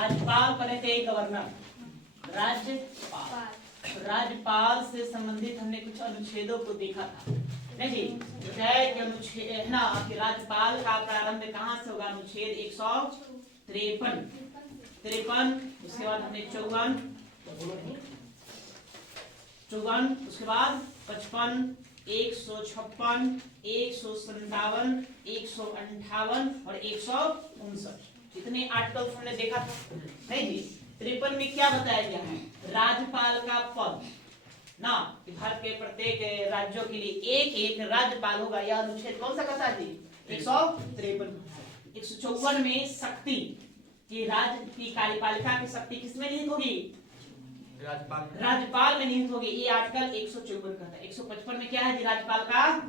राज्यपाल बने थे गवर्नर, राज्यपाल। राज्यपाल से संबंधित हमने कुछ अनुच्छेदों को देखा था, नहीं जी, जो है कि अनुच्छेद है ना कि राज्यपाल का प्रारंभ कहाँ से होगा, अनुच्छेद 153, उसके बाद हमने 54, उसके बाद 55, 156, 157, 158 और 159, इतने आर्टिकल्स हमने देखा था, नहीं जी। 53 में क्या बताया गया है, राज्यपाल का पद ना कि भारत के प्रत्येक राज्यों के लिए एक एक राज्यपाल होगा। यह अनुच्छेद कौन सा कहता है जी, 153। 154 में शक्ति कि राज्य की कार्यपालिका की शक्ति किसमें निहित होगी, राज्यपाल में निहित होगी। ये आर्टिकल 154 कहता है। 155 में क्या है जी, राज्यपाल का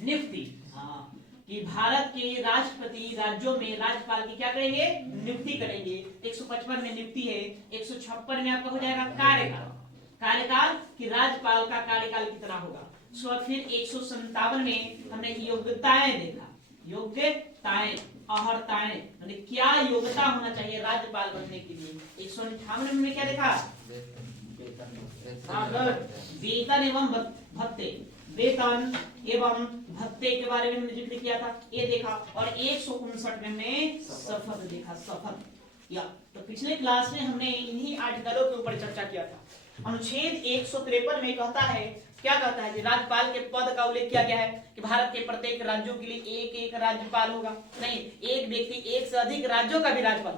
नियुक्ति, हाँ, कि भारत के राष्ट्रपति राज्यों में राज्यपाल की क्या करेंगे, नियुक्ति करेंगे। 155 में नियुक्ति है। 156 में आपका हो जाएगा कार्यकाल कि राज्यपाल का कार्यकाल कितना होगा। उसके बाद फिर 157 में हमने योग्यताएं देखा, योग्यताएं अहर्ताएं यानी क्या योग्यता होना चाहिए राज्यपाल बनने के लिए। 158 में क्या देखा, वेतन एवं भत्ते, वेतन एवं भत्ते के बारे में हमने जिक्र किया था, ये देखा। और 159 में हमने शपथ देखा, शपथ या तो पिछले क्लास में हमने इन्हीं आर्टिकलों के ऊपर चर्चा किया था। अनुच्छेद 153 में कहता है, क्या कहता है कि राज्यपाल के पद का उल्लेख किया गया है कि भारत के प्रत्येक राज्यों के लिए एक एक राज्यपाल होगा, नहीं एक व्यक्ति एक से अधिक राज्यों का भी राज्यपाल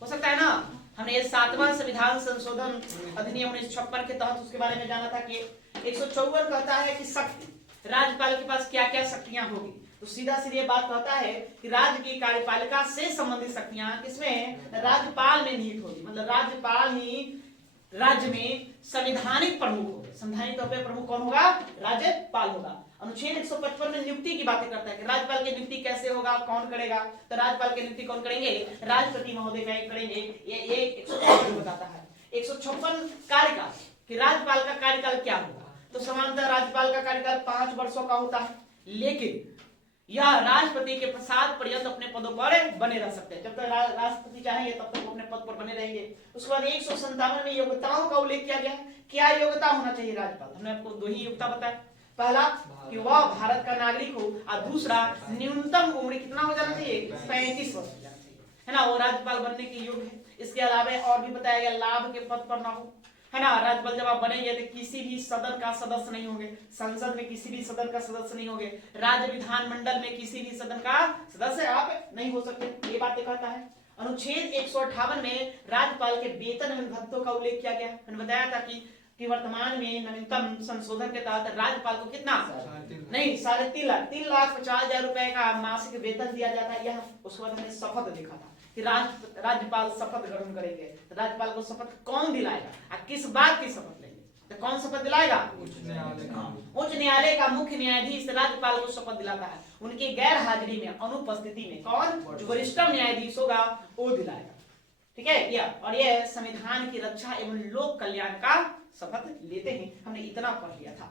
हो सकता है ना। हमने 7वां संविधान संशोधन अधिनियम 1956 के तहत उसके बारे में जाना था कि 154 कहता है कि शक्ति, राज्यपाल के पास क्या क्या शक्तियां होगी। तो सीधा सीधे बात कहता है कि राज्य की कार्यपालिका से संबंधित शक्तियां किसमें, राज्यपाल में निहित होगी। मतलब राज्यपाल ही राज्य में संवैधानिक प्रमुख होगा। संवैधानिक तौर पर प्रमुख कौन होगा, राज्यपाल होगा। अनुच्छेद 155 में नियुक्ति की बातें करता है कि राज्यपाल की नियुक्ति कैसे होगा, कौन करेगा। तो राज्यपाल की नियुक्ति कौन करेंगे, राष्ट्रपति महोदय करेंगे, ये 155 बताता है। 156 कार्यकाल कि राज्यपाल का कार्यकाल क्या होगा। तो सामान्यतः राज्यपाल का कार्यकाल 5 वर्षों का होता है, लेकिन यह राष्ट्रपति के प्रसाद पर्यंत अपने पदों पर बने रह सकते हैं। जब तक राष्ट्रपति चाहेंगे तब तक वो अपने पद पर बने रहेंगे। उसके बाद 157 में योग्यताओं का उल्लेख किया गया है। क्या योग्यता होना चाहिए राज्यपाल, हमने आपको 2 ही योग्यता बताया। पहला कि वह भारत का नागरिक हो और दूसरा न्यूनतम उम्र कितना हो जाना चाहिए, 35 वर्ष हो जाना चाहिए, है ना, वो राज्यपाल बनने के योग्य है। इसके अलावा और भी बताया गया, लाभ के पद पर ना हो, है ना। राज्यपाल जब आप बनेंगे तो किसी भी सदन का सदस्य नहीं होंगे, संसद में किसी भी सदन का सदस्य नहीं होंगे, राज्य विधानमंडल में किसी भी सदन का सदस्य आप नहीं हो सकते, ये बातें कहता है। अनुच्छेद 158 में राज्यपाल के वेतन एवं भत्तों का उल्लेख किया गया। मैंने बताया था कि वर्तमान में नवीनतम संशोधन के तहत राज्यपाल को कितना, नहीं 3,50,000 रुपए का मासिक वेतन दिया जाता है। यह उसके बाद हमने शपथ देखा था कि राज्यपाल शपथ ग्रहण करेंगे। तो राज्यपाल को शपथ कौन दिलाएगा और किस बात की शपथ लेंगे, तो कौन शपथ दिलाएगा, उच्च न्यायालय का मुख्य न्यायाधीश राज्यपाल को शपथ दिलाता है। उनकी गैर हाजिरी में, अनुपस्थिति में कौन, जो वरिष्ठतम न्यायाधीश होगा वो दिलाएगा, ठीक है। या और ये संविधान की रक्षा एवं लोक कल्याण का शपथ लेते हैं। हमने इतना पढ़ लिया था।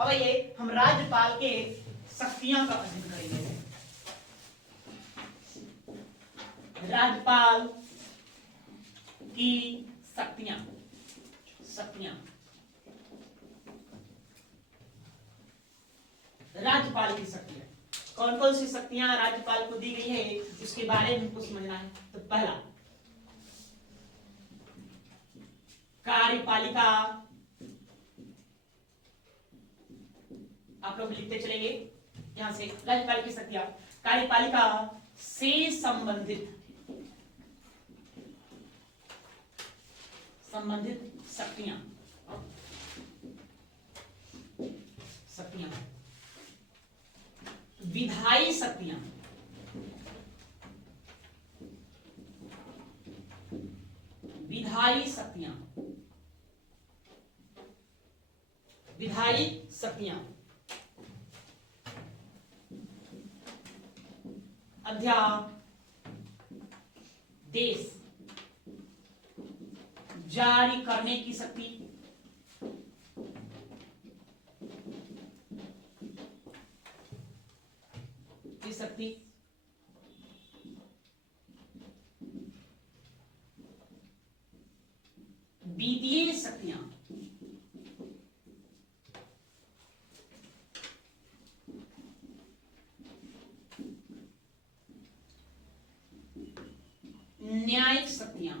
अब ये हम राज्यपाल के शक्तियां का अध्ययन करेंगे। राज्यपाल की शक्तियां, राज्यपाल की शक्तियां कौन कौन सी शक्तियां राज्यपाल को दी गई है, उसके बारे में हमको समझना है। तो पहला, कार्यपालिका, आप लोग लिखते चलेंगे यहां से। राज्यपाल की शक्तियां, कार्यपालिका से संबंधित शक्तियां, विधायी शक्तियां, विधायी शक्तियां, अध्यादेश जारी करने की शक्ति, न्यायिक शक्तियां,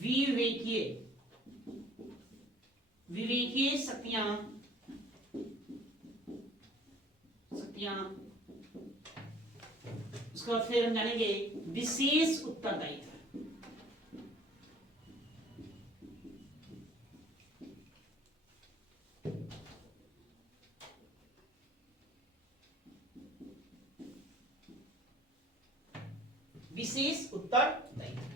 विवेकीय विवेकीय शक्तियां उसके बाद फिर हम जानेंगे विशेष उत्तरदायित्व। विशेष उत्तरदायित्व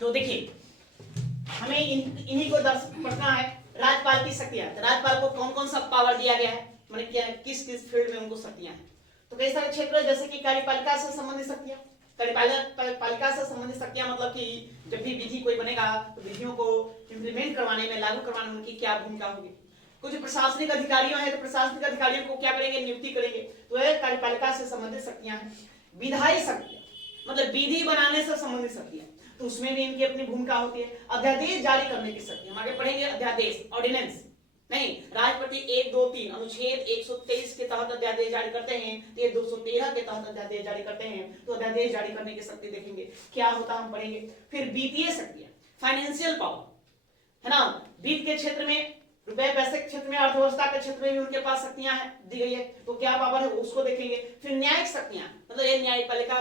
तो देखिए हमें इन्हीं को पढ़ना है। राज्यपाल की शक्तियां, तो राज्यपाल को कौन कौन सा पावर दिया गया है, मैंने क्या किस किस फील्ड में उनको शक्तियां हैं। तो कई सारे क्षेत्र जैसे कि कार्यपालिका से संबंधित शक्तियां, कार्यपालिका से संबंधित शक्तियां मतलब कि जब भी विधि कोई बनेगा तो विधियों को इंप्लीमेंट करवाने में, लागू करवाने में उनकी क्या भूमिका होगी। कुछ प्रशासनिक अधिकारियों है तो प्रशासनिक अधिकारियों को क्या करेंगे, नियुक्ति करेंगे, तो यह कार्यपालिका से संबंधित शक्तियां हैं। विधायी शक्तियां मतलब विधि बनाने से संबंधित शक्तियां, तो उसमें भी इनकी अपनी भूमिका होती है। अध्यादेश जारी करने की शक्ति, हम आगे पढ़ेंगे अध्यादेश, ऑर्डिनेंस नहीं, राष्ट्रपति 1, 2, 3 अनुच्छेद 123 के तहत अध्यादेश जारी करते हैं, तो ये 213 के तहत अध्यादेश जारी करते हैं, तो अध्यादेश जारी करने की शक्ति देखेंगे क्या होता हम पढ़ेंगे। फिर वित्तीय शक्तियां, फाइनेंशियल पावर है ना, वित्त के क्षेत्र में, रुपए पैसे के क्षेत्र में, अर्थव्यवस्था के क्षेत्र में भी उनके पास शक्तियां है दी गई है, तो क्या पावर है उसको देखेंगे। फिर न्यायिक शक्तियां मतलब ये न्यायपालिका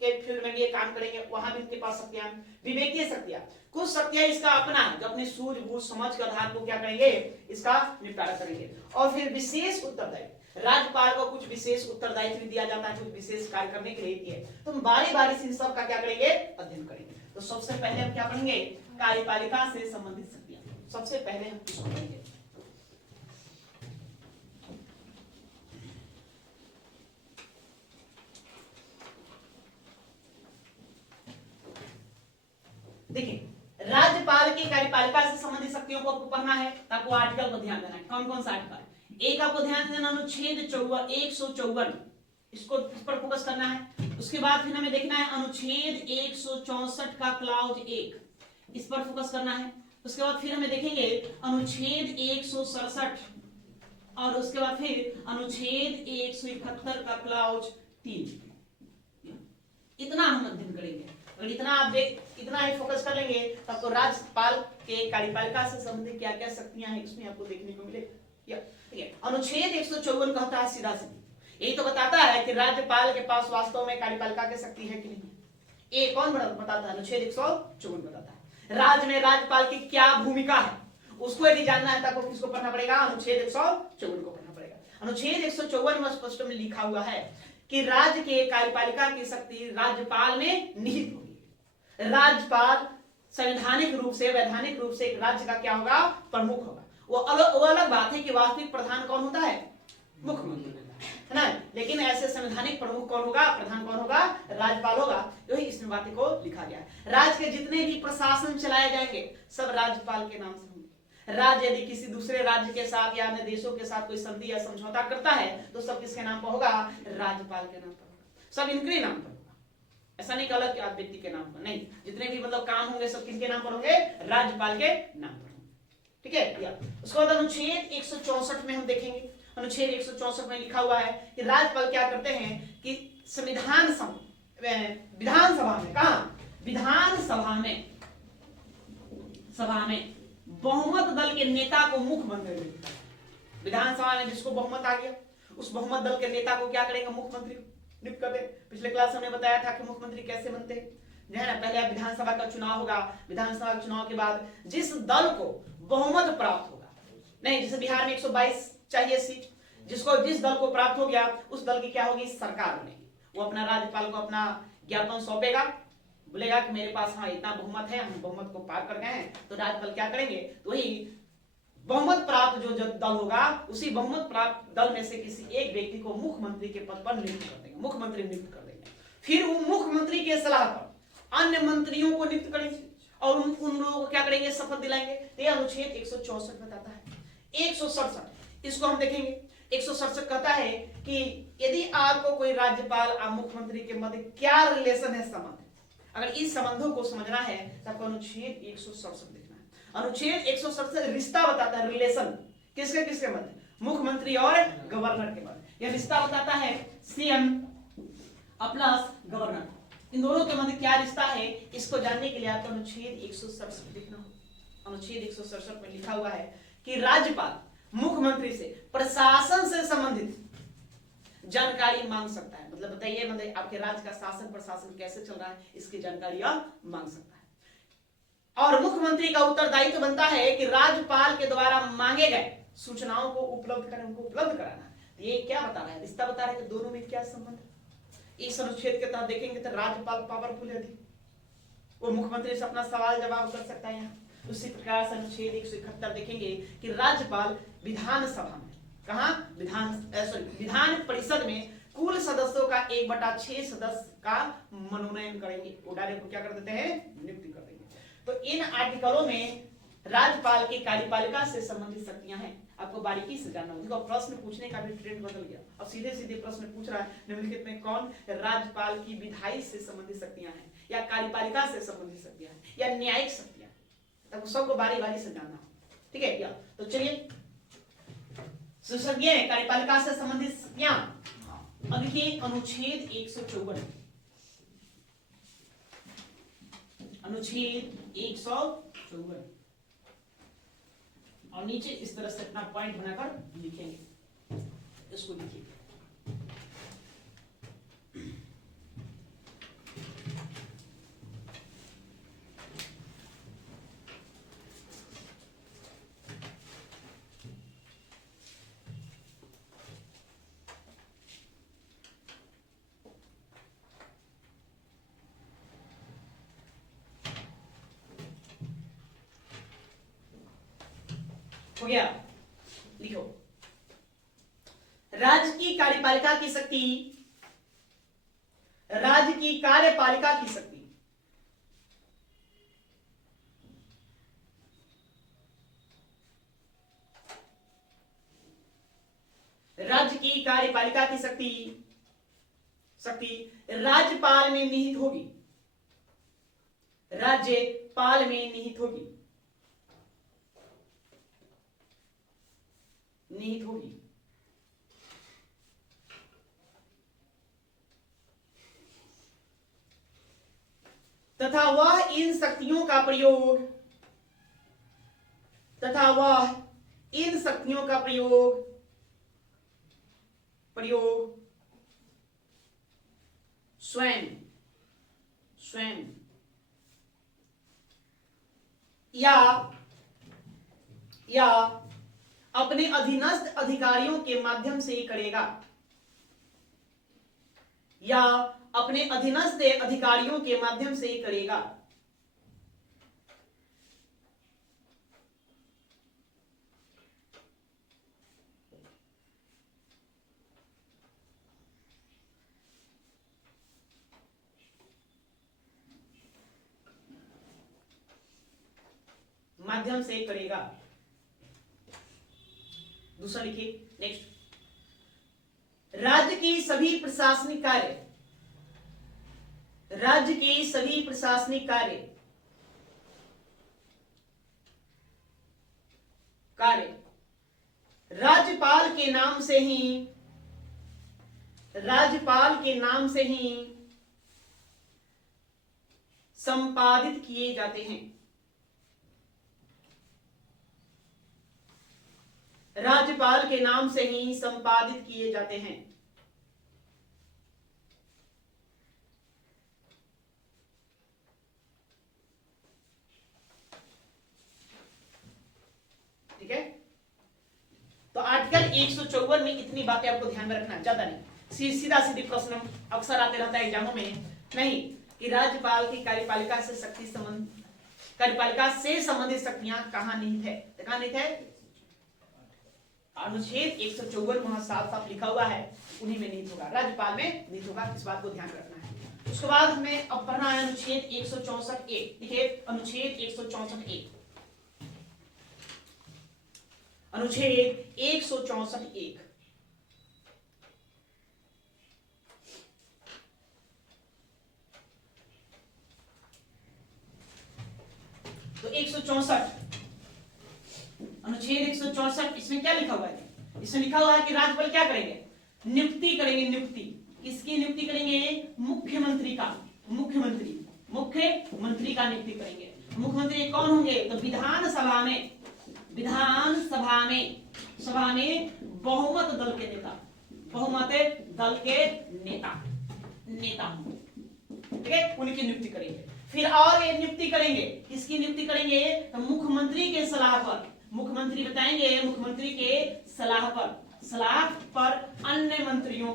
के फील्ड में भी ये काम करेंगे, वहां भी उनके पास शक्तियां। विवेकीय शक्तियां, कुछ शक्तियां इसका अपना है जो अपने सूझबूझ समझ के आधार को क्या करेंगे, इसका निपटारा करेंगे। और फिर विशेष उत्तरदायित्व, राज्यपाल को कुछ विशेष उत्तरदायित्व दिया जाता है, कुछ विशेष कार्य करने के लिए दिए, तो हम बारी बारी से इन सब का क्या करेंगे, अध्ययन करेंगे। तो सबसे पहले हम क्या पढ़ेंगे, कार्यपालिका से संबंधित शक्तियां, सबसे पहले हम इसको पढ़ेंगे। देखिए राज्यपाल की कार्यपालिका से संबंधित शक्तियों को आपको पढ़ना है, तो आपको आर्टिकल को ध्यान देना है। कौन कौन सा आर्टिकल, एक आपको ध्यान देना अनुच्छेद 154, इसको इस पर फोकस करना है। उसके बाद फिर हमें देखना है अनुच्छेद 164 का क्लाउज 1, इस पर फोकस करना है। उसके बाद फिर हमें देखेंगे अनुच्छेद 167 और उसके बाद फिर अनुच्छेद 171 का क्लाउज 3, इतना हम अध्ययन करेंगे। और इतना आप इतना ही फोकस कर लेंगे तब तो राज्यपाल के कार्यपालिका से संबंधित क्या क्या शक्तियां हैं इसमें आपको देखने को मिलेगा। ठीक है, अनुच्छेद 154 कहता है सीधा सीधा, यही तो बताता है कि राज्यपाल के पास वास्तव में कार्यपालिका की शक्ति है कि नहीं। ये कौन बताता है, अनुच्छेद 154 बताता है राज्य में राज्यपाल की क्या भूमिका है। उसको यदि जानना है तो आपको किसको पढ़ना पड़ेगा, अनुच्छेद 154 को पढ़ना पड़ेगा। अनुच्छेद 154 में स्पष्ट में लिखा हुआ है कि राज्य के कार्यपालिका की शक्ति राज्यपाल में निहित होगी। राज्यपाल संवैधानिक रूप से, वैधानिक रूप से एक राज्य का क्या होगा, प्रमुख होगा। वो अलग बात है कि वास्तविक प्रधान कौन होता है, मुख्यमंत्री है ना, लेकिन ऐसे संवैधानिक प्रमुख कौन होगा, प्रधान कौन होगा, राज्यपाल होगा। यही इसमें बातें को लिखा गया है। राज्य के जितने भी प्रशासन चलाए जाएंगे सब राज्यपाल के नाम से होंगे। राज्य यदि किसी दूसरे राज्य के साथ या अन्य देशों के साथ कोई संधि या समझौता करता है तो सब किसके नाम पर होगा, राज्यपाल के नाम पर होगा, सब इनके नाम पर होगा। ऐसा नहीं अलग आप व्यक्ति के नाम पर नहीं, जितने भी मतलब काम होंगे सब किसके नाम पर होंगे, राज्यपाल के नाम पर होंगे। ठीक है, उसके बाद अनुच्छेद 164 में हम देखेंगे, अनुच्छेद 164 में लिखा हुआ है कि राज्यपाल क्या करते हैं कि विधानसभा में, कहा विधानसभा में बहुमत दल के नेता को मुख्यमंत्री नियुक्त करें। विधानसभा में जिसको बहुमत आ गया उस बहुमत दल के नेता को क्या करेंगे, मुख्यमंत्री नियुक्त कर दें। पिछले क्लास में हमने बताया था कि मुख्यमंत्री कैसे बनते हैं ना, पहले विधानसभा का चुनाव होगा, विधानसभा के चुनाव के बाद जिस दल को बहुमत प्राप्त होगा, नहीं जैसे बिहार में 122 चाहिए सीट, जिस दल को प्राप्त हो गया उस दल की क्या होगी, सरकार बनेगी। वो अपना राज्यपाल को अपना ज्ञापन सौंपेगा, बोलेगा कि मेरे पास हाँ इतना बहुमत है, हम बहुमत को पार कर गए हैं, तो राज्यपाल क्या करेंगे, तो वही बहुमत प्राप्त जो दल होगा उसी बहुमत प्राप्त दल में से किसी एक व्यक्ति को मुख्यमंत्री के पद पर नियुक्त कर देंगे, मुख्यमंत्री नियुक्त कर देंगे। फिर वो मुख्यमंत्री के सलाह पर अन्य मंत्रियों को नियुक्त करेंगे और उन लोगों को क्या करेंगे, शपथ दिलाएंगे। ये अनुच्छेद 164 बताता है। 167 इसको हम देखेंगे। 167 कहता है कि यदि आपको कोई राज्यपाल और मुख्यमंत्री के मध्य क्या रिलेशन है, संबंध, अगर इस संबंधों को समझना है तो आपको अनुच्छेद 167 देखना है। अनुच्छेद 167 रिश्ता बताता है, रिलेशन किसके किसके मध्य, मुख्यमंत्री और गवर्नर के मध्य। यह रिश्ता बताता है सीएम प्लस गवर्नर, इन दोनों के मध्य क्या रिश्ता है, इसको जानने के लिए आपको अनुच्छेद 167 देखना होगा। अनुच्छेद 167 में लिखा हुआ है कि राज्यपाल मुख्यमंत्री से प्रशासन से संबंधित जानकारी मांग सकता है। मतलब बताइए, मतलब आपके राज्य का शासन प्रशासन कैसे चल रहा है, इसकी जानकारी आप मांग सकता है। और मुख्यमंत्री का उत्तरदायित्व बनता है कि राज्यपाल के द्वारा मांगे गए सूचनाओं को उपलब्ध करें, उनको उपलब्ध कराना। ये क्या बता रहा है, रिश्ता बता रहा है कि दोनों में क्या संबंध है। इस अनुच्छेद के तहत देखेंगे तो राज्यपाल पावरफुल है, वो मुख्यमंत्री से अपना सवाल जवाब कर सकता है यहाँ। उसी प्रकार से अनुच्छेद 171 देखेंगे कि राज्यपाल विधानसभा में, कहा विधान परिषद में कुल सदस्यों का 1/6 सदस्य का मनोनयन करेंगे, वो डायरेक्ट क्या कर देते हैं, नियुक्ति कर देंगे। तो इन आर्टिकलों में राज्यपाल की कार्यपालिका से संबंधित शक्तियां हैं, आपको बारीकी से जानना होगा। प्रश्न पूछने का भी ट्रेंड बदल गया, अब सीधे सीधे प्रश्न पूछ रहा है निम्नलिखित में कौन राज्यपाल की विधायी से संबंधित शक्तियां हैं, या कार्यपालिका से संबंधित शक्तियां हैं, या न्यायिक शक्तियां, तब सबको बारी बारी से जानना हो, ठीक है क्या। तो चलिए सुसज्ञ कार्यपालिका से संबंधित शक्तियां, देखिए अनुच्छेद 154, अनुच्छेद 154 और नीचे इस तरह से अपना पॉइंट बनाकर लिखेंगे, इसको लिखिए। हो गया, लिखो। राज्य की कार्यपालिका की शक्ति, राज्य की कार्यपालिका की शक्ति राज्य की कार्यपालिका की शक्ति राज्यपाल में निहित होगी, राज्यपाल में निहित होगी, तथा वह इन शक्तियों का प्रयोग स्वयं या अपने अधीनस्थ अधिकारियों के माध्यम से ही करेगा, या अपने अधीनस्थ अधिकारियों के माध्यम से ही करेगा। माध्यम से करेगा। दूसरा लिखिए, नेक्स्ट, राज्य की सभी प्रशासनिक कार्य राज्यपाल के नाम से ही संपादित किए जाते हैं। राज्यपाल के नाम से ही संपादित किए जाते हैं। ठीक है, तो आर्टिकल 154 में इतनी बातें आपको ध्यान में रखना, ज्यादा नहीं। सीधा सीधी प्रश्न अक्सर आते रहता है एग्जामों में, नहीं कि राज्यपाल की कार्यपालिका से संबंधित शक्तियां कहां निहित है, अनुच्छेद 154 वहां साफ साफ लिखा हुआ है, उन्हीं में निहित होगा, राज्यपाल में निहित होगा, इस बात को ध्यान रखना है। उसके बाद हमें अब पढ़ना है अनुच्छेद 164(1). देखिए अनुच्छेद 164(1), अनुच्छेद 164(1). तो 164 अनुच्छेद 164, इसमें क्या लिखा हुआ है? इसमें लिखा हुआ है कि राज्यपाल क्या करेंगे? नियुक्ति करेंगे। नियुक्ति किसकी नियुक्ति करेंगे? मुख्यमंत्री का। मुख्यमंत्री का नियुक्ति करेंगे। मुख्यमंत्री कौन होंगे? तो विधानसभा में बहुमत दल के नेता होंगे, ठीक है, उनकी नियुक्ति करेंगे। फिर और ये नियुक्ति करेंगे, किसकी नियुक्ति करेंगे? तो मुख्यमंत्री के सलाह पर, मुख्यमंत्री बताएंगे, मुख्यमंत्री के सलाह पर अन्य मंत्रियों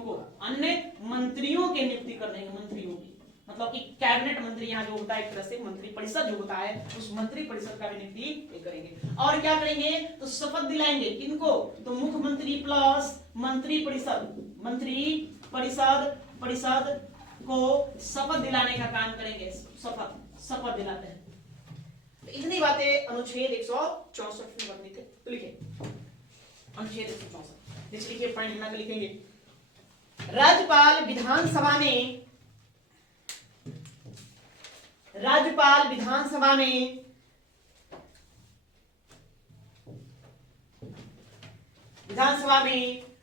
के नियुक्ति कर देंगे। मंत्रियों की मतलब कि कैबिनेट मंत्री यहाँ जो होता है, एक तरह से मंत्री परिषद जो होता है, उस मंत्री परिषद का भी नियुक्ति करेंगे। और क्या करेंगे? तो शपथ दिलाएंगे। किनको? तो मुख्यमंत्री प्लस मंत्री परिषद को शपथ दिलाने का काम करेंगे। शपथ दिलाते हैं। तो इतनी बातें अनुच्छेद 164 में वर्णित है। तो लिखिए अनुच्छेद 164, जैसे लिखिए पॉइंट बना के लिखेंगे। राज्यपाल विधानसभा में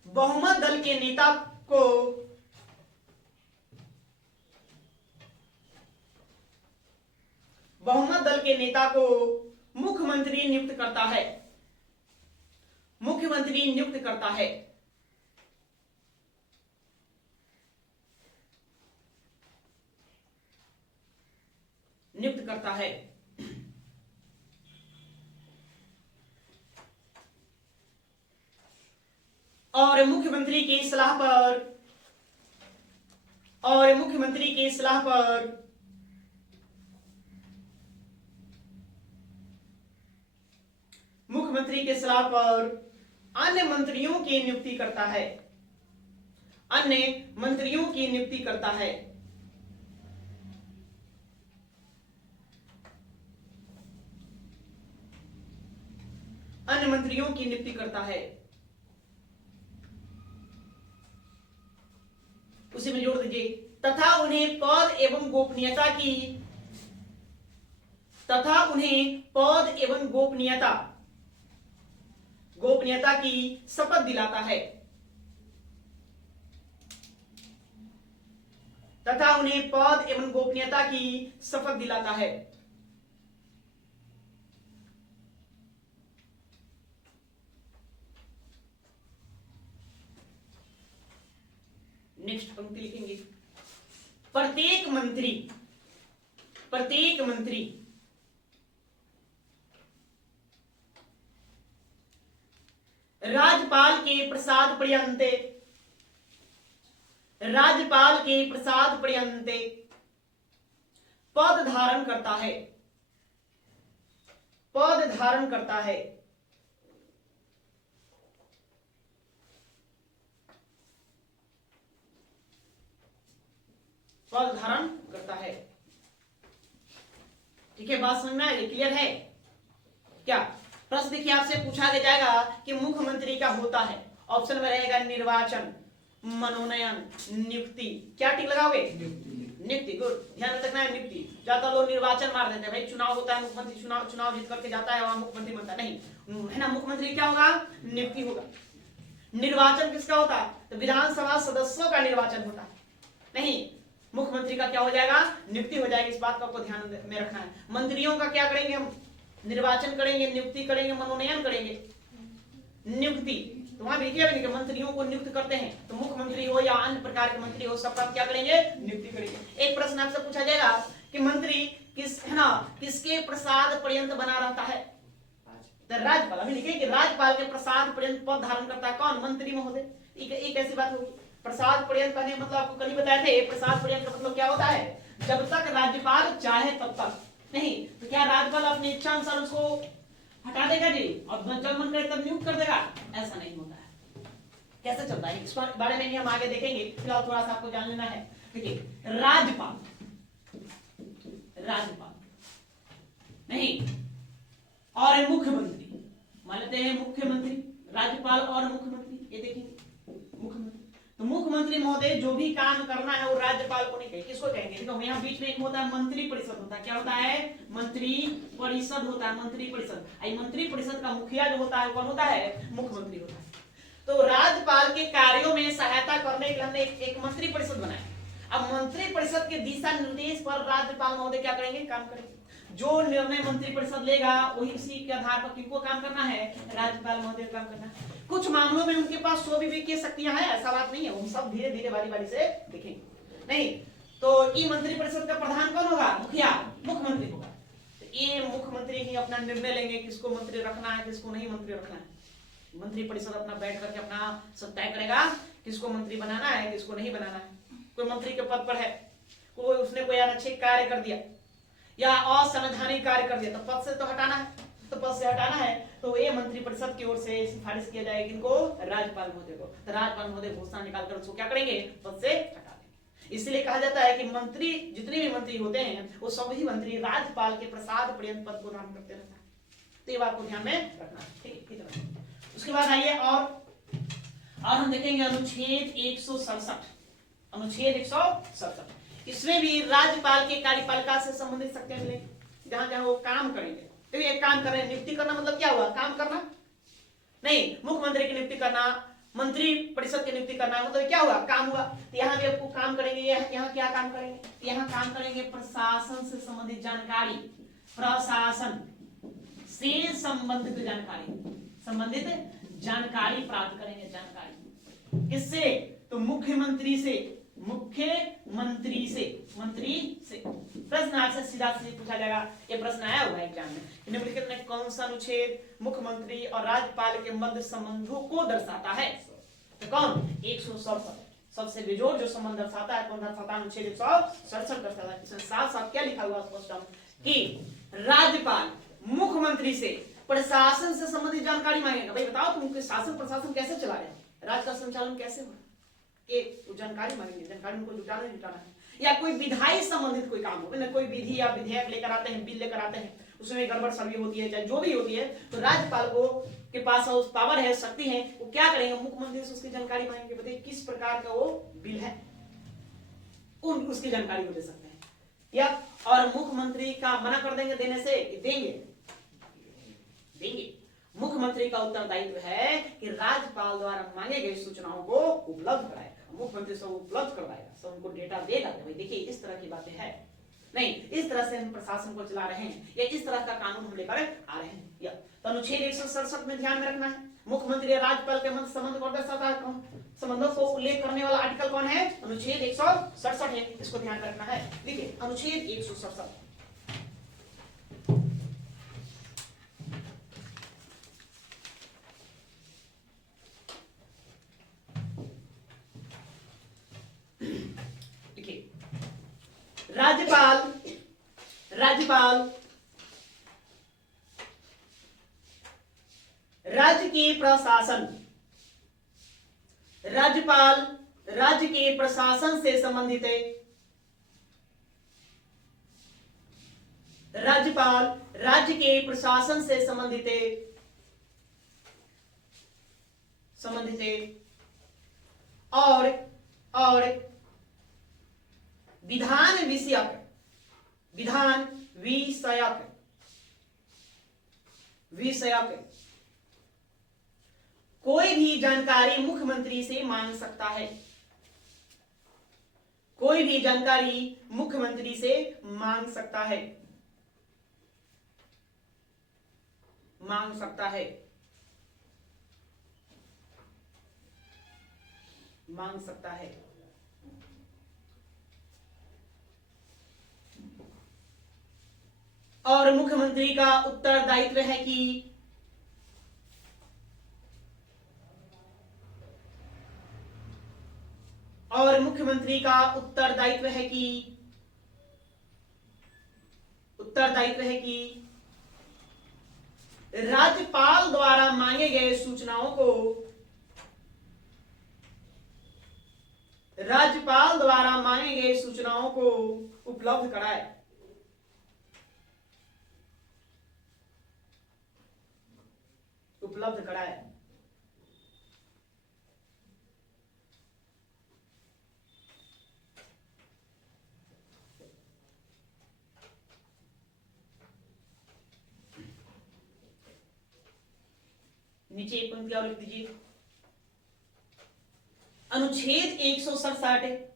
बहुमत दल के नेता को मुख्यमंत्री नियुक्त करता है। और मुख्यमंत्री की सलाह पर अन्य मंत्रियों की नियुक्ति करता है। अन्य मंत्रियों की नियुक्ति करता है। उसी में जोड़ दीजिए, तथा उन्हें पद एवं गोपनीयता की शपथ दिलाता है। नेक्स्ट पंक्ति लिखेंगे, प्रत्येक मंत्री राज्यपाल के प्रसाद पर्यंत पद धारण करता है। ठीक है, बात समझ में आई? क्लियर है क्या? प्रश्न देखिए आपसे पूछा जाएगा कि मुख्यमंत्री क्या होता है। ऑप्शन में रहेगा निर्वाचन, मनोनयन, नियुक्ति। क्या टिक लगाओगे? नियुक्ति। गुड, ध्यान रखना है नियुक्ति। ज्यादा लोग निर्वाचन मार देते हैं, भाई चुनाव होता है, मुख्यमंत्री चुनाव जीत करके जाता है, वहां मुख्यमंत्री बनता नहीं है ना। मुख्यमंत्री क्या होगा? नियुक्ति होगा। निर्वाचन किसका होता है? तो विधानसभा सदस्यों का निर्वाचन होता है। नहीं, मुख्यमंत्री का क्या हो जाएगा? नियुक्ति हो जाएगी। इस बात को आपको ध्यान में रखना है। मंत्रियों का क्या करेंगे हम? निर्वाचन करेंगे, नियुक्ति करेंगे, मनोनयन करेंगे। नियुक्ति तो वहां देखिए कि मंत्रियों को नियुक्त करते हैं, तो मुख्यमंत्री हो या अन्य प्रकार के मंत्री हो, सबका क्या करेंगे? नियुक्ति करेंगे। एक प्रश्न आपसे पूछा जाएगा कि मंत्री किसके प्रसाद पर्यंत बना रहता है? तो राज्यपाल। अभी लिखिए कि राज्यपाल के प्रसाद पर्यंत पद धारण करता है कौन? मंत्री महोदय। एक ऐसी बात होगी। प्रसाद पर्यंत का मतलब आपको कल ही बताए थे। प्रसाद पर्यंत का मतलब क्या होता है? जब तक राज्यपाल चाहे तब तक। नहीं तो क्या राज्यपाल अपनी इच्छा अनुसार उसको हटा देगा जी और जब मन करे तब नियुक्त कर देगा, ऐसा नहीं होता है। कैसे चलता है इस बारे में हम आगे देखेंगे, फिलहाल थोड़ा सा आपको जान लेना है। देखिए राज्यपाल, राज्यपाल नहीं और मुख्यमंत्री, मान लेते हैं मुख्यमंत्री, राज्यपाल और मुख्यमंत्री, ये देखेंगे मुख्यमंत्री। तो मुख्यमंत्री महोदय जो भी काम करना है वो राज्यपाल को नहीं कहेंगे, किसको कहेंगे? देखो यहाँ बीच में एक होता है मंत्री परिषद होता है, क्या होता है? मंत्री परिषद होता है, मंत्री परिषद। मंत्री परिषद का मुखिया जो होता है कौन होता है? मुख्यमंत्री होता है। तो राज्यपाल के कार्यों में सहायता करने के लिए हमने एक मंत्री परिषद बनाया। अब मंत्री परिषद के दिशा निर्देश पर राज्यपाल महोदय क्या करेंगे? काम करेंगे। जो निर्णय मंत्री परिषद लेगा वही उसी के आधार पर किनको काम करना है? राज्यपाल महोदय काम करना है। कुछ मामलों में उनके पास स्वविवेकीय शक्तियां हैं, ऐसा बात नहीं है, हम सब धीरे धीरे बारी बारी से देखेंगे। नहीं तो ये मंत्री परिषद का प्रधान कौन होगा? मुखिया, मुख्यमंत्री होगा। तो ये मुख्यमंत्री ही अपना निर्णय लेंगे किसको मंत्री रखना है, किसको नहीं मंत्री रखना है। मंत्री परिषद अपना बैठ करके अपना सब तय करेगा किसको मंत्री बनाना है, किसको नहीं बनाना है। कोई मंत्री के पद पर है, कोई उसने कोई अनैच्छिक कार्य कर दिया या असंवैधानिक कार्य कर दिया तो पद से तो हटाना है, तो पद से हटाना है तो ये मंत्री परिषद की ओर से सिफारिश किया जाएगी इनको? राज्यपाल महोदय को। तो राज्यपाल महोदय घोषणा निकालकर उसको क्या करेंगे? पद से हटा देंगे। इसलिए कहा जाता है कि मंत्री, जितने भी मंत्री होते हैं वो सभी मंत्री राज्यपाल के प्रसाद पर्यंत पद को धारण करते रहते हैं। तो ये बात को ध्यान में रखना है, ठीक है। उसके बाद आइए और हम देखेंगे अनुच्छेद 167, अनुच्छेद 167। इसमें भी राज्यपाल के कार्यपालिका से संबंधित शक्तियां मिलेंगी, जहां जहां वो काम करेंगे। तो ये काम कर रहे हैं, नियुक्ति करना मतलब क्या हुआ? काम करना नहीं, मुख्यमंत्री की नियुक्ति करना, मंत्री परिषद की नियुक्ति करना मतलब क्या हुआ? काम हुआ। तो यहाँ भी आपको काम करेंगे, यहाँ क्या काम करेंगे? यहाँ काम करेंगे प्रशासन से संबंधित जानकारी, प्रशासन से संबंधित जानकारी प्राप्त करेंगे। जानकारी किससे? तो मुख्यमंत्री से, मुख्यमंत्री से, मंत्री से। प्रश्न आपसे सीधा सीधा पूछा जाएगा, ये प्रश्न आया हुआ है एग्जाम में। निम्नलिखित में कौन सा अनुच्छेद मुख्यमंत्री और राज्यपाल के मध्य संबंधों को दर्शाता है? तो कौन? 167 सबसे बेजोड़ जो संबंध दर्शाता है, कौन दर्शाता है? अनुच्छेद 167 दर्शाता है। इसमें साफ साफ क्या लिखा हुआ स्पष्ट कि राज्यपाल मुख्यमंत्री से प्रशासन से संबंधित जानकारी मांगेगा। भाई बताओ तुम शासन प्रशासन कैसे चला रहे हैं, राज्य का संचालन कैसे हो, ये जानकारी मांगेंगे। जानकारी उनको जुटाना है। या कोई विधायी संबंधित कोई काम हो, ना कोई विधि या विधेयक लेकर आते हैं, बिल लेकर आते हैं, उसमें गड़बड़ सड़बड़ी होती है, चाहे जो भी होती है, तो राज्यपाल को के पास उस पावर है, शक्ति है, वो क्या करेंगे? मुख्यमंत्री से उसकी जानकारी मांगेंगे। बताइए किस प्रकार का वो बिल है, उसकी जानकारी वो दे सकते हैं। या और मुख्यमंत्री का मना कर देंगे देने से, देंगे। मुख्यमंत्री का उत्तरदायित्व है कि राज्यपाल द्वारा मांगे गए सूचनाओं को उपलब्ध कराएगा, मुख्यमंत्री सब उपलब्ध करवाएगा, सब उनको डेटा देगा। भाई देखिए इस तरह की बातें हैं, नहीं इस तरह से हम प्रशासन को चला रहे हैं, या इस तरह का कानून हम लेकर आ रहे हैं। या तो अनुच्छेद 167 में ध्यान में रखना है, मुख्यमंत्री और राज्यपाल के मध्य संबंध को दर्शाता है। संबंधों को उल्लेख करने वाला आर्टिकल कौन है? अनुच्छेद 167 है, इसको ध्यान रखना है। देखिए अनुच्छेद 167 राज्यपाल राज्य के प्रशासन, राज्यपाल राज्य के प्रशासन से संबंधित है। राज्यपाल राज्य के प्रशासन से संबंधित है और विधान विषयक कोई भी जानकारी मुख्यमंत्री से मांग सकता है। कोई भी जानकारी मुख्यमंत्री से मांग सकता है। और मुख्यमंत्री का उत्तरदायित्व है कि राज्यपाल द्वारा मांगे गए सूचनाओं को उपलब्ध कराए। नीचे एक पंक्ति और लिख दीजिए। अनुच्छेद 167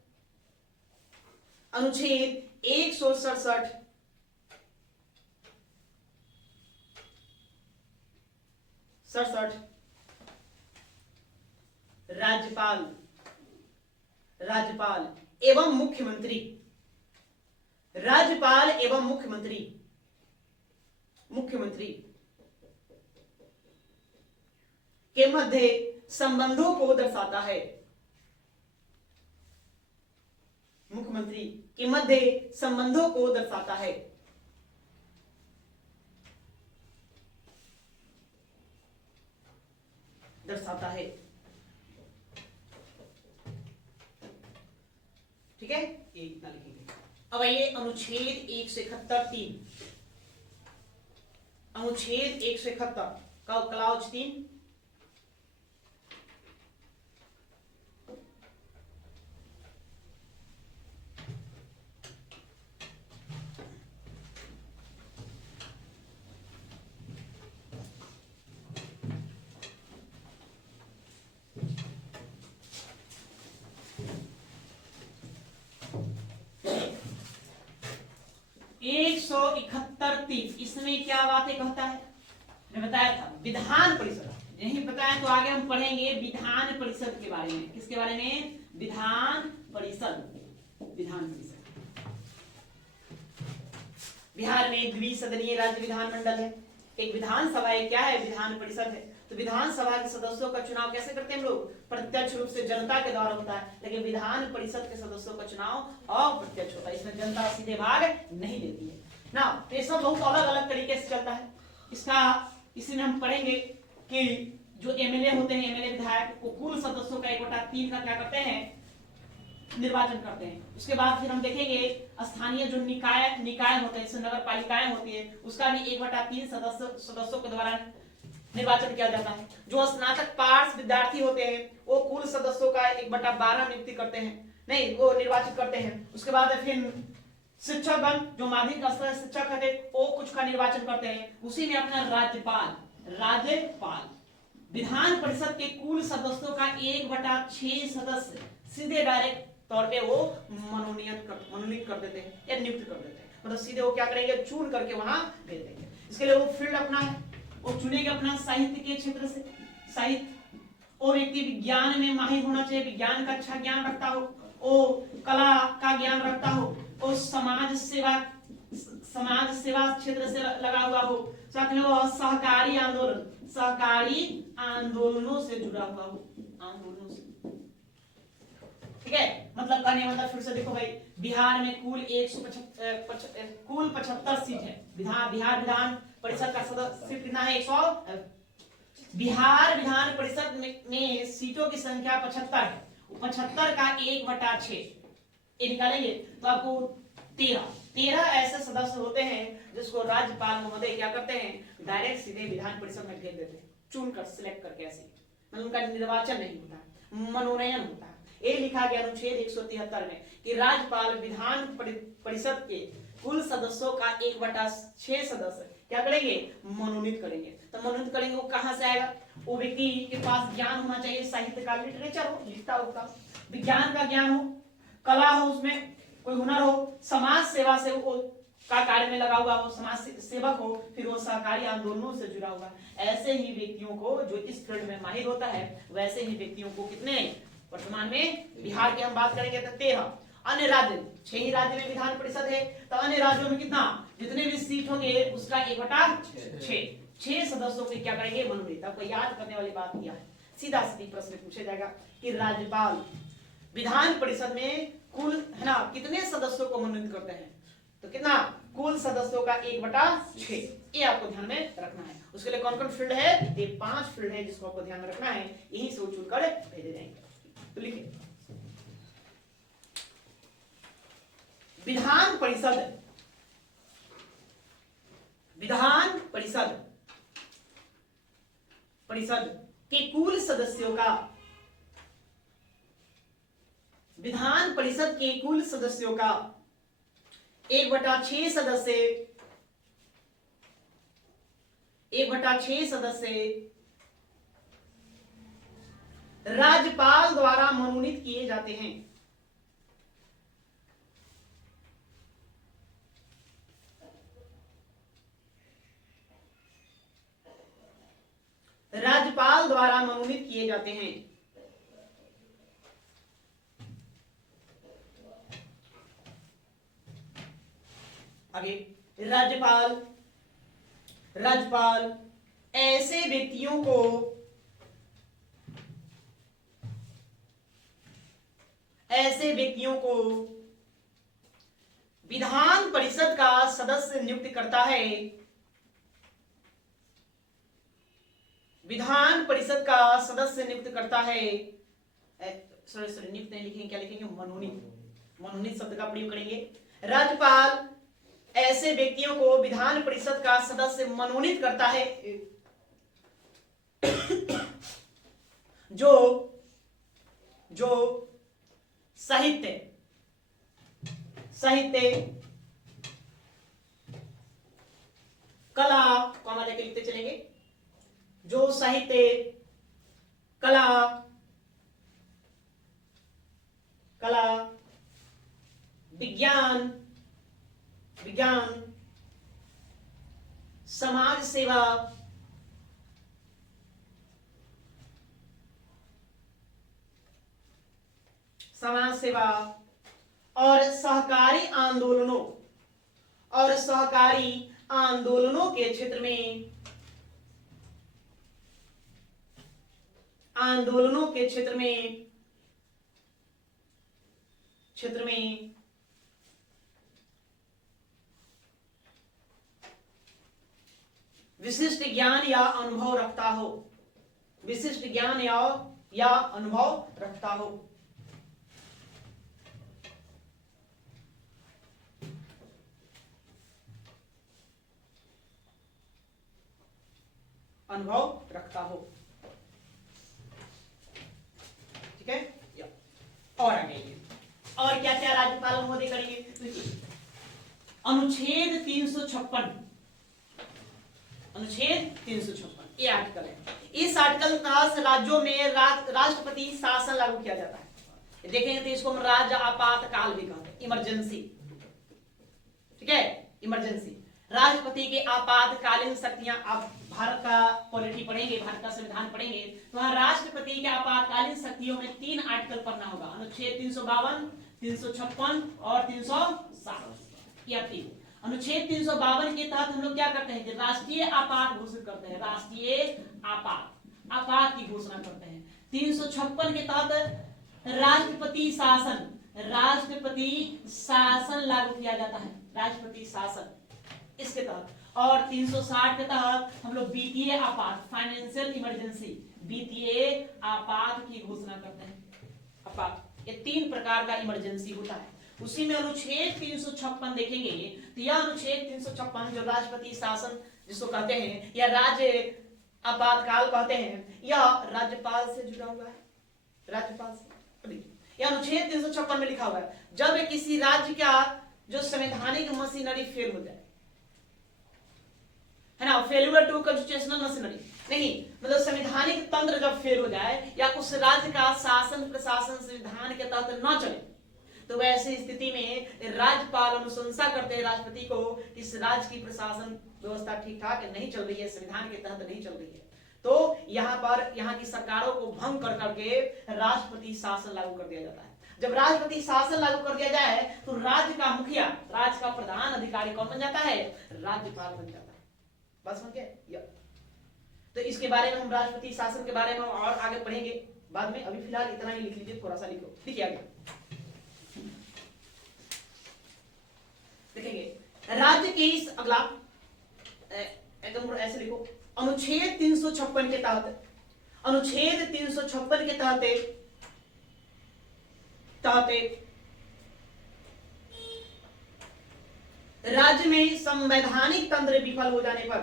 राज्यपाल एवं मुख्यमंत्री के मध्य संबंधों को दर्शाता है। मुख्यमंत्री के मध्य संबंधों को दर्शाता है। ठीक है, ये इतना लिखेंगे। अब आइए अनुच्छेद 171(3), अनुच्छेद 171 का क्लॉज 3। इसमें क्या बातें कहता है, मैं बताया था विधान परिषद, यही बताया तो आगे हम पढ़ेंगे विधान परिषद के बारे में। किसके बारे में? विधान परिषद। बिहार में द्विसदनीय राज्य विधानमंडल है। एक विधानसभा है, क्या है? विधान परिषद है। तो विधानसभा के सदस्यों का चुनाव कैसे करते हैं हम लोग? प्रत्यक्ष रूप से जनता के द्वारा होता है, लेकिन विधान परिषद के सदस्यों का चुनाव अप्रत्यक्ष होता है। इसमें जनता सीधे भाग नहीं देती है ना। तो ये सब बहुत अलग अलग तरीके से चलता है। इसी में हम पढ़ेंगे कि जो एमएलए होते हैं, एमएलए विधायक को कुल सदस्यों का 1/3 का क्या करते हैं? निर्वाचन करते हैं। उसके बाद फिर हम देखेंगे स्थानीय जो निकाय होते हैं, जैसे नगर पालिकाएं होती है, उसका भी 1/3 सदस्यों के द्वारा निर्वाचन किया जाता है। जो स्नातक पास विद्यार्थी होते हैं वो कुल सदस्यों का 1/12 नियुक्ति करते हैं, नहीं वो निर्वाचित करते हैं। उसके बाद फिर शिक्षकगण जो माध्यमिक स्तर शिक्षक है वो कुछ का निर्वाचन करते हैं। उसी में अपना राज्यपाल विधान परिषद के कुल सदस्यों का 1/6 सदस्य सीधे डायरेक्ट तौर पे वो मनोनीत कर देते हैं या नियुक्त कर देते हैं। मतलब सीधे वो क्या करेंगे? चुन करके वहां भेज देंगे। इसके लिए वो फील्ड अपना है, वो चुनेंगे अपना साहित्य के क्षेत्र से। साहित्य वो व्यक्ति विज्ञान में माहिर होना चाहिए, विज्ञान का अच्छा ज्ञान रखता हो, वो कला का ज्ञान रखता हो, वो समाज सेवा क्षेत्र से लगा हुआ हो, साथ में वो सहकारी आंदोलनों से जुड़ा हुआ हो, आंदोलनों से। ठीक है, मतलब कहने मतलब फिर से देखो भाई, बिहार में कुल 75 सीट है। बिहार विधान परिषद का सदस्य सीट कितना है? 100। बिहार विधान परिषद में सीटों की संख्या 75 है। 75 का 1/6 ये निकालेंगे तो आपको 13 ऐसे सदस्य होते हैं जिसको राज्यपाल महोदय क्या करते हैं? डायरेक्ट सीधे विधान परिषद में भेज देते हैं, चुनकर सिलेक्ट करके। ऐसे मतलब उनका निर्वाचन नहीं होता, मनोनयन होता है। ये लिखा गया अनुच्छेद 173 में कि राज्यपाल विधान परिषद के कुल सदस्यों का 1/6 सदस्य क्या करेंगे? मनोनीत करेंगे। तो मनोनीत करेंगे वो कहां से आएगा? वो व्यक्ति के पास ज्ञान होना चाहिए, साहित्य का, लिटरेचर हो, लिखता होगा, विज्ञान का ज्ञान हो, कला हो, उसमें कोई हुनर हो, समाज सेवा से वो का कार्य में लगा हुआ हो, समाज सेवक हो, फिर वो सहकारी आंदोलनों से जुड़ा हुआ। ऐसे ही व्यक्तियों को जो इस फील्ड में माहिर होता है, वैसे ही व्यक्तियों को कितने वर्तमान में बिहार की हम बात करेंगे तो 13। अन्य राज्य 6 ही राज्य में विधान परिषद है, तो अन्य राज्यों में कितना? जितने भी सीट होंगे उसका 1/6 सदस्यों को क्या करेंगे? मनोनीत। आपको याद करने वाली बात किया है, सीधा प्रश्न पूछा जाएगा कि राज्यपाल विधान परिषद में कुल है ना कितने सदस्यों को मनोनीत करते हैं? तो कितना, कुल सदस्यों का 1/6, ये आपको ध्यान में रखना है। उसके लिए कौन कौन फील्ड है, ये 5 फील्ड है जिसको आपको ध्यान में रखना है, यही से चुन कर भेजे जाएंगे। तो लिखिए विधान परिषद, विधान परिषद के कुल सदस्यों का, विधान परिषद के कुल सदस्यों का 1/6 सदस्य, 1/6 सदस्य राज्यपाल द्वारा मनोनीत किए जाते हैं। राज्यपाल द्वारा मनोनीत किए जाते हैं। आगे, राज्यपाल, राज्यपाल ऐसे व्यक्तियों को, ऐसे व्यक्तियों को विधान परिषद का सदस्य नियुक्त करता है, विधान परिषद का सदस्य नियुक्त करता है, सॉरी नियुक्त नहीं लिखेंगे, क्या लिखेंगे, मनोनीत, मनोनीत शब्द का प्रयोग करेंगे। राज्यपाल ऐसे व्यक्तियों को विधान परिषद का सदस्य मनोनीत करता है जो जो साहित्य, साहित्य, कला, कॉमा लेके लिखते चलेंगे, जो साहित्य, कला, कला, विज्ञान, विज्ञान, समाज सेवा, समाज सेवा और सहकारी आंदोलनों, और सहकारी आंदोलनों के क्षेत्र में, आंदोलनों के क्षेत्र में, क्षेत्र में विशिष्ट ज्ञान या अनुभव रखता हो, विशिष्ट ज्ञान या अनुभव रखता हो। अनुभव रखता हो, ठीक है। और आगे और क्या क्या राज्यपाल महोदय करेंगे, अनुच्छेद 356, अनुच्छेद 356 ये आर्टिकल है। इस आर्टिकल के तहत राज्यों में राष्ट्रपति शासन लागू किया जाता है। देखेंगे तो इसको हम राज्य आपातकाल भी कहते हैं, इमरजेंसी, ठीक है, इमरजेंसी। राष्ट्रपति के आपातकालीन शक्तियां, आप भारत का पॉलिटी पढ़ेंगे, भारत का संविधान पढ़ेंगे तो वहां राष्ट्रपति के आपातकालीन शक्तियों में 3 आर्टिकल पढ़ना होगा, अनुच्छेद 352, 356 और 360, या 3। अनुच्छेद 352 के तहत हम लोग क्या करते हैं, राष्ट्रीय आपात घोषित करते हैं, राष्ट्रीय आपात की घोषणा करते हैं। 356 के तहत राष्ट्रपति शासन, राष्ट्रपति शासन लागू किया जाता है, राष्ट्रपति शासन इसके तहत। और 360 के तहत हम लोग वित्तीय आपात, फाइनेंशियल इमरजेंसी, वित्तीय आपात की घोषणा करते हैं, आपात। ये 3 प्रकार का इमरजेंसी होता है। उसी में अनुच्छेद 356 देखेंगे तो यह अनुच्छेद 356 जो राष्ट्रपति शासन जिसको कहते हैं या राज्य आपातकाल कहते हैं, यह राज्यपाल से जुड़ा हुआ है, राज्यपाल से। यह अनुच्छेद 356 में लिखा हुआ है, जब किसी राज्य का जो संवैधानिक मशीनरी फेल हो जाए, है ना, फेल्यूर टू कॉन्स्टिट्यूशनल मशीनरी, नहीं मतलब संवैधानिक तंत्र जब फेल हो जाए या उस राज्य का शासन प्रशासन संविधान के तहत न चले, तो वैसी स्थिति में राज्यपाल अनुशंसा करते हैं राष्ट्रपति को कि इस राज्य की प्रशासन व्यवस्था ठीक ठाक नहीं चल रही है, संविधान के तहत नहीं चल रही है, तो यहाँ पर यहाँ की सरकारों को भंग कर करके राष्ट्रपति शासन लागू कर दिया जाता है। जब राष्ट्रपति शासन लागू कर दिया जाए तो राज्य का मुखिया, राज्य का प्रधान अधिकारी कौन बन जाता है, राज्यपाल बन जाता है। बस समझ गए। तो इसके बारे में हम राष्ट्रपति शासन के बारे में और आगे पढ़ेंगे बाद में, अभी फिलहाल इतना ही लिख लीजिए, थोड़ा सा लिखो, लिखिए आगे देखेंगे। राज्य के इस अगला एकदम ऐसे लिखो, अनुच्छेद 356 के तहत, अनुच्छेद 356 के तहत राज्य में संवैधानिक तंत्र विफल हो जाने पर,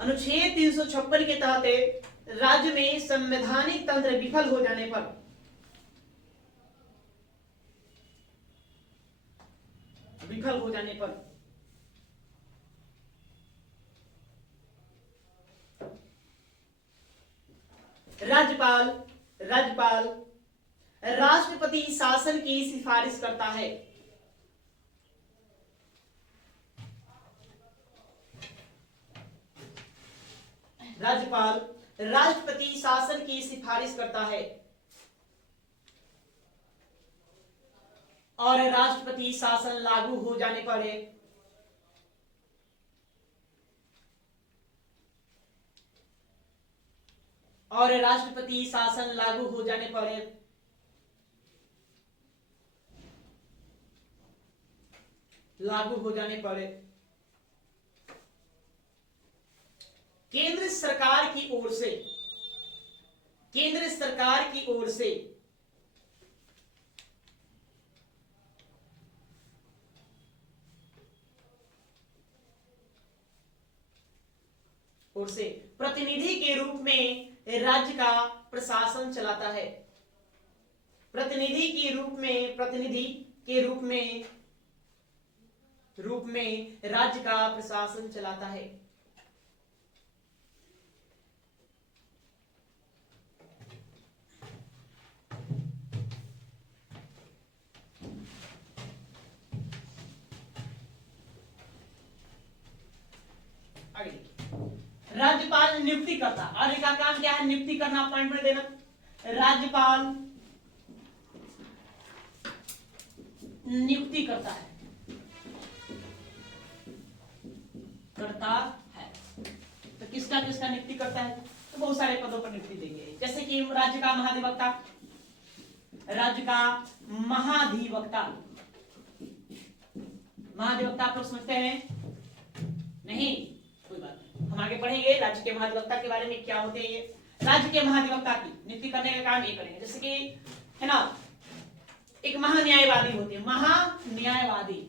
अनुच्छेद 356 के तहत राज्य में संवैधानिक तंत्र विफल हो जाने पर राज्यपाल राष्ट्रपति शासन की सिफारिश करता है। राज्यपाल राष्ट्रपति शासन की सिफारिश करता है और राष्ट्रपति शासन लागू हो जाने पर केंद्र सरकार की ओर से प्रतिनिधि के रूप में राज्य का प्रशासन चलाता है। प्रतिनिधि के रूप में राज्य का प्रशासन चलाता है। राज्यपाल नियुक्ति करता, और इनका काम क्या है? नियुक्ति करना, अपॉइंटमेंट देना। राज्यपाल नियुक्ति करता है तो किसका नियुक्ति करता है? तो बहुत सारे पदों पर नियुक्ति देंगे, जैसे कि राज्य का महाधिवक्ता आप लोग समझते हैं? नहीं, कोई बात नहीं, हम आगे पढ़ेंगे राज्य के महाधिवक्ता के बारे में, क्या होते हैं ये। राज्य के महाधिवक्ता की नियुक्ति करने का काम ये करेंगे, जैसे कि है ना, एक महान्यायवादी होते हैं, महान्यायवादी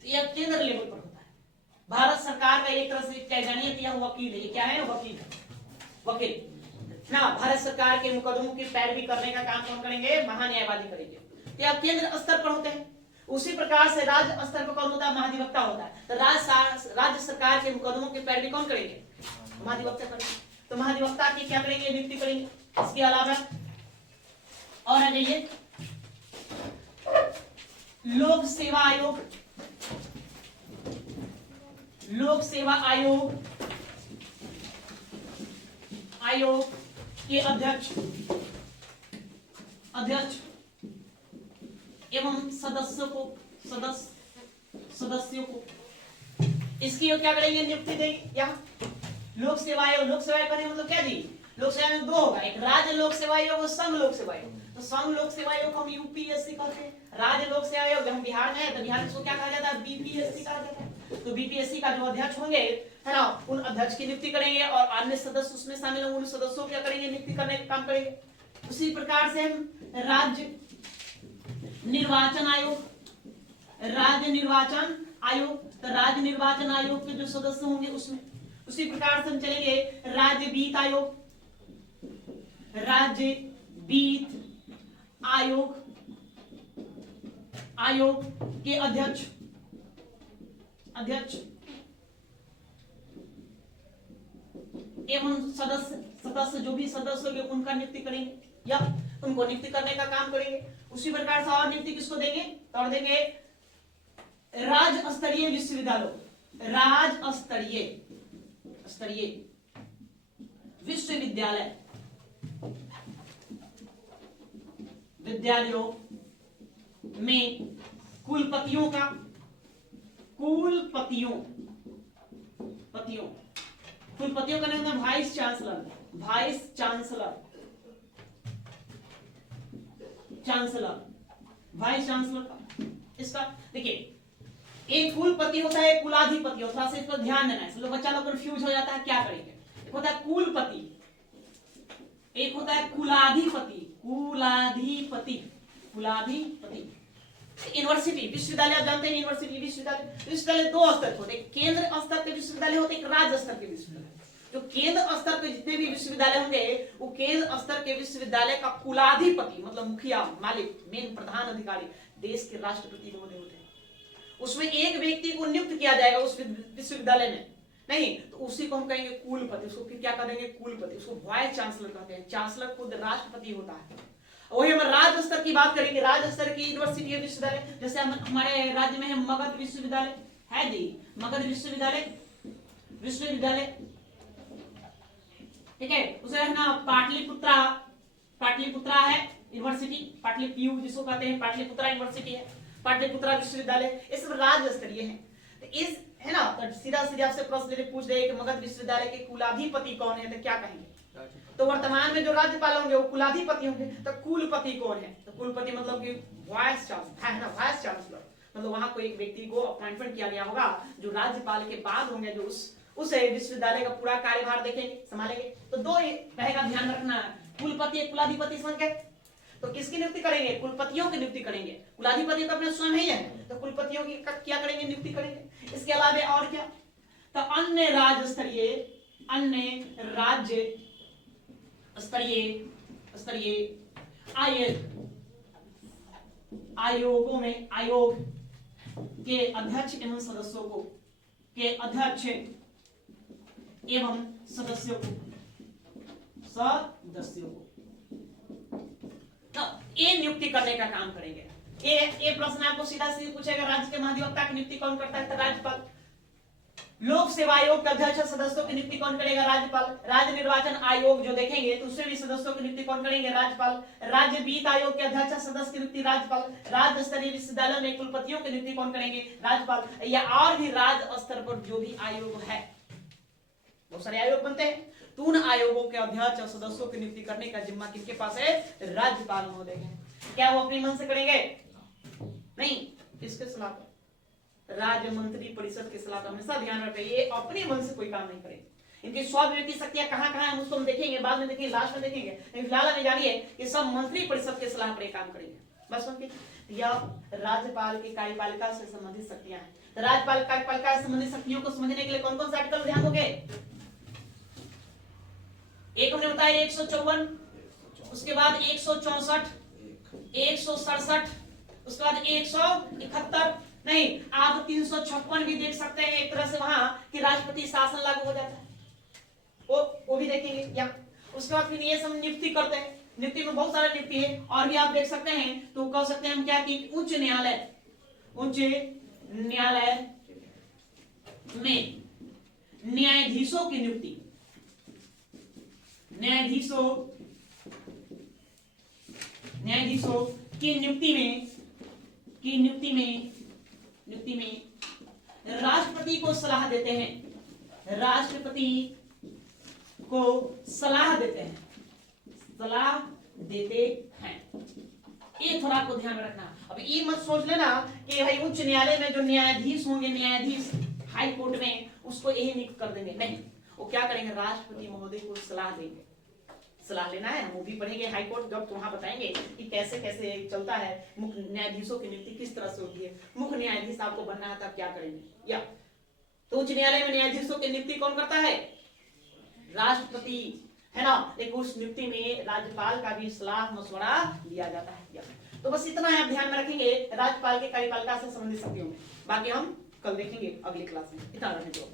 तो यह केंद्र लेवल पर होता है। भारत सरकार का एक तरह से क्या जानिए कि यह वकील है। ये क्या है? वकील ना। भारत सरकार के मुकदमों की पैरवी करने का काम कौन करेंगे? महान्यायवादी करेंगे। तो यह केंद्र स्तर पर होते हैं। उसी प्रकार से राज्य स्तर पर कौन होता है? महाधिवक्ता होता है। तो राज्य सरकार के मुकदमों की पैरवी कौन करेंगे? महाधिवक्ता करेंगे। तो महाधिवक्ता की क्या करेंगे? नियुक्ति करेंगे। इसके अलावा और आ जाइए, लोक सेवा आयोग के अध्यक्ष एवं सदस्यों को इसकी क्या करेंगे? नियुक्ति देंगे। यहाँ लोक सेवा आयोग करने मतलब क्या जी? लोक सेवा में दो होगा, एक राज्य लोक सेवा आयोग और संघ लोक सेवा आयोग। तो संघ लोक सेवा आयोग हम यूपीएससी कहते हैं। राज्य लोक सेवा आयोग हम बिहार में है तो बिहार में क्या कहा जाता है? बीपीएससी कहा जाता है। तो बीपीएससी का जो अध्यक्ष होंगे है ना, उन अध्यक्ष की नियुक्ति करेंगे और अन्य सदस्य उसमें शामिल होंगे, उन सदस्यों क्या करेंगे? नियुक्ति करने का काम करेंगे। उसी प्रकार से हम राज्य निर्वाचन आयोग, तो राज्य निर्वाचन आयोग के जो सदस्य होंगे उसमें, उसी प्रकार से हम चलेंगे राज्य वित्त आयोग के अध्यक्ष एवं सदस्य जो भी सदस्य होंगे उनका नियुक्ति करेंगे या उनको नियुक्ति करने का काम करेंगे। उसी प्रकार से और नियुक्ति किसको देंगे? तो देंगे राज्य स्तरीय विद्यालयों में कुलपतियों का नाम है vice chancellor. Chancellor, vice chancellor का। इसका देखिए, एक कुलपति होता है, एक कुलाधिपति होता है, इस पर ध्यान देना है, सब बच्चा लोग कंफ्यूज हो जाता है, क्या करेंगे। एक होता है कुलपति, एक होता है कुलाधिपति, कुलाधिपति, कुलाधिपति। यूनिवर्सिटी, विश्वविद्यालय आप जानते हैं, यूनिवर्सिटी, विश्वविद्यालय, विश्वविद्यालय दो स्तर के होते हैं, केंद्र स्तर के विश्वविद्यालय होते हैं, एक राज्य स्तर के विश्वविद्यालय। जो केंद्र स्तर के जितने भी विश्वविद्यालय होंगे, वो केंद्र स्तर के विश्वविद्यालय का कुलाधिपति मतलब मुखिया, मालिक, मेन प्रधान अधिकारी देश के राष्ट्रपति महोदय होते हैं। उसमें एक व्यक्ति को नियुक्त किया जाएगा उस विश्वविद्यालय में, नहीं तो उसी को हम कहेंगे कुलपति। उसको क्या करेंगे, कुलपति। उसको वाइस चांसलर कहते हैं। चांसलर खुद राष्ट्रपति होता है। वही हम राज्य स्तर की बात करेंगे, राज्य स्तर की यूनिवर्सिटी विश्वविद्यालय, जैसे हमारे राज्य में है मगध विश्वविद्यालय है जी, मगध विश्वविद्यालय, विश्वविद्यालय, ठीक है। उसे है ना पाटलिपुत्रा, पाटलिपुत्रा है यूनिवर्सिटी, पाटलिपीयू जिसको कहते हैं, पाटलिपुत्रा यूनिवर्सिटी है, पाटलिपुत्रा विश्वविद्यालय, ये सब राज्य स्तरीय है। तो इस है ना, तो सीधा सीधा आपसे प्रश्न पूछ रहे कि मगध विश्वविद्यालय के कुलाधिपति कौन है, तो क्या कहेंगे। तो वर्तमान में जो राज्यपाल होंगे वो कुलाधिपति होंगे। तो कुलपति कौन है, तो कुलपति मतलब कि वाइस चांसलर है ना, वाइस चांसलर मतलब वहां कोई एक व्यक्ति को अपॉइंटमेंट किया गया होगा जो राज्यपाल के बाद होंगे, जो उस विश्वविद्यालय का पूरा कार्यभार देखेंगे, संभालेंगे। तो दो रहेगा, ध्यान रखना, कुलपति कुलाधिपति संख्या। तो किसकी नियुक्ति करेंगे, कुलपतियों की नियुक्ति करेंगे। कुलाधिपति तो अपने स्वयं ही है, तो कुलपतियों की क्या करेंगे, नियुक्ति करेंगे। इसके अलावा और क्या, तो अन्य राज्य स्तरीय, अन्य राज्य स्तरीय आयोगों में, आयोग के अध्यक्ष एवं सदस्यों को, के अध्यक्ष एवं सदस्यों को तो ये नियुक्ति करने का काम करेंगे। ये प्रश्न आपको सीधा सीधा पूछेगा, राज्य के महाधिवक्ता की नियुक्ति कौन करता है, तो राज्यपाल। लोक सेवा आयोग के अध्यक्ष सदस्यों की नियुक्ति कौन करेगा, राज्यपाल। राज्य निर्वाचन आयोग जो देखेंगे तो उसमें भी सदस्यों की नियुक्ति कौन करेंगे, राज्यपाल। राज्य वित्त आयोग के अध्यक्ष सदस्य की नियुक्ति राज्यपाल। राज्य स्तरीय विश्वविद्यालय में कुलपतियों की नियुक्ति कौन करेंगे, राज्यपाल। या और भी राज्य स्तर पर जो भी आयोग है, बहुत सारे आयोग बनते हैं, तो उन आयोगों के अध्यक्ष और सदस्यों की नियुक्ति करने का जिम्मा किसके पास है, राज्यपाल महोदय है। क्या वो अपने मन से करेंगे, नहीं, किसके सलाह पर, राज्य मंत्री परिषद के सलाह पर। हमेशा ध्यान रखें, ये अपने मन से कोई काम नहीं करेंगे। इनकी स्वाभिव्यक्ति शक्तियां कहां कहां है उसको हम देखेंगे, बाद में देखेंगे, लास्ट में देखेंगे। लेकिन फिलहाल हमें जानिए कि सब मंत्री परिषद के सलाह पर काम करेंगे, बस उनकी। या राज्यपाल की कार्यपालिका से संबंधित शक्तियां हैं। तो राज्यपाल कार्यपालिका से संबंधित शक्तियों को समझने के लिए कौन कौन सा आर्टिकल ध्यान दोगे, एक हमने बताया 154, उसके बाद 164, 167, उसके बाद 171, नहीं आप 356 भी देख सकते हैं एक तरह से वहां कि राष्ट्रपति शासन लागू हो जाता है, वो भी देखेंगे। या उसके बाद फिर ये सब नियुक्ति करते हैं, नियुक्ति में बहुत सारे नियुक्ति है और भी आप देख सकते हैं। तो कह सकते हैं हम क्या कि उच्च न्यायालय, उच्च न्यायालय में न्यायाधीशों की नियुक्ति, न्यायाधीशों की नियुक्ति में राष्ट्रपति को सलाह देते हैं, राष्ट्रपति को सलाह देते हैं, ये थोड़ा आपको ध्यान में रखना। अब ये मत सोच लेना कि भाई उच्च न्यायालय में जो न्यायाधीश होंगे, न्यायाधीश हाई कोर्ट में उसको यही नियुक्त कर देंगे, नहीं, वो क्या करेंगे, राष्ट्रपति महोदय को सलाह देंगे। सलाह लेना है, हम वो भी पढ़ेंगे हाई कोर्ट जब, तो वहां बताएंगे कि कैसे कैसे चलता है, मुख्य न्यायाधीशों की नियुक्ति किस तरह से होती है, मुख्य न्यायाधीश आपको बनना है तब क्या करेंगे। या तो उच्च न्यायालय में न्यायाधीशों की नियुक्ति कौन करता है, राष्ट्रपति, है ना। लेकिन उस नियुक्ति में राज्यपाल का भी सलाह मशवरा लिया जाता है। तो बस इतना आप ध्यान में रखेंगे राज्यपाल के कार्यपालिका से संबंधित शक्तियों में, बाकी हम कल देखेंगे अगली क्लास में। इतना रहने दो।